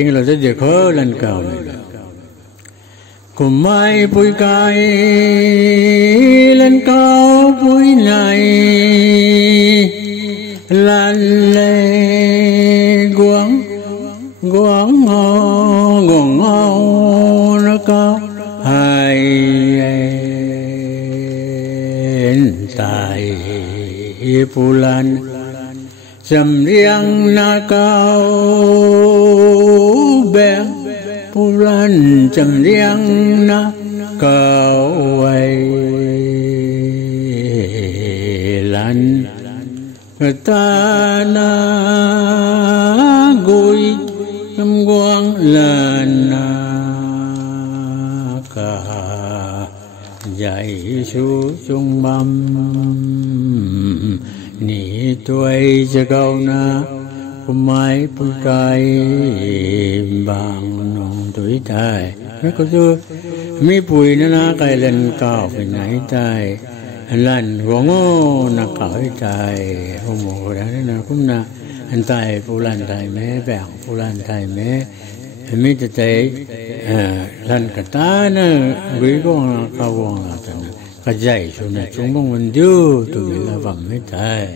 kinh là rất dễ khó lần cao này cùng mai bụi cay lần cao bụi này lan lệ guống guống ngô nó cao hai tại pulan chầm riêng na cao bèn pulan chầm riêng na cao ai lan ta na gui tâm quang lần na cả dạy su chung băm ni tuổi cho câu na mai bụi cay bằng nồng tuổi tài mấy có chưa mấy bụi nó na cay lần cao phải nãy tài lần gõ ngô na cõi tài hôm mùa đó na cũng na anh tài phụ lần tài mẹ bèn phụ lần tài mẹ mấy tài lần cả ta nó quý con cao con là cái dạy số này chúng mong mình đưa tụi là vầm mấy tài